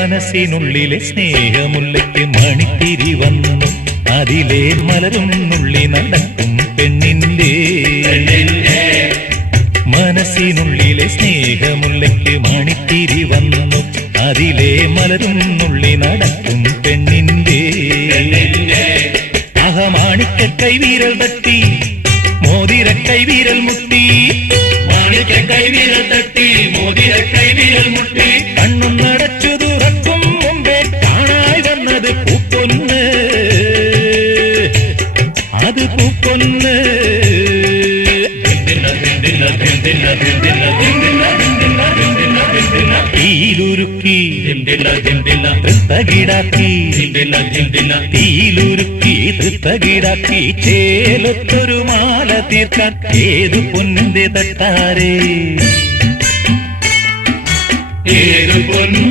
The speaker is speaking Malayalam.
മനസ്സിനുള്ളിലെ സ്നേഹമുല്ലയ്ക്ക് മണിത്തിരി വന്നു അതിലെ മലരും നുള്ളി നടക്കും പെണ്ണിന്റെ മനസ്സിനുള്ളിലെ സ്നേഹമുല്ലയ്ക്ക് മണിത്തിരി വന്നു അതിലെ മലരും നുള്ളി നടക്കും പെണ്ണിന്റെ അഹമാണിക്ക കൈവീരൽ തട്ടി മോതിര കൈവീരൽ മുട്ടി മാണിക്ക കൈവീരൽ തട്ടി മോതിര കൈവീരൽ മുട്ടി കണ്ണും നടച്ചു തുറക്കും മുമ്പേ കാണായി വന്നത് പൂപ്പൊന്ന് അത് പൂപ്പൊന്ന് തീയിലുരുക്കി തകിടാക്കി തീയിലുരുക്കി തകിടാക്കി ചേലത്തൊരു മാല തീർക്കാൻ ഏതു പൊന്നിന്റെ തട്ടാരേ ഏതു പൊന്നു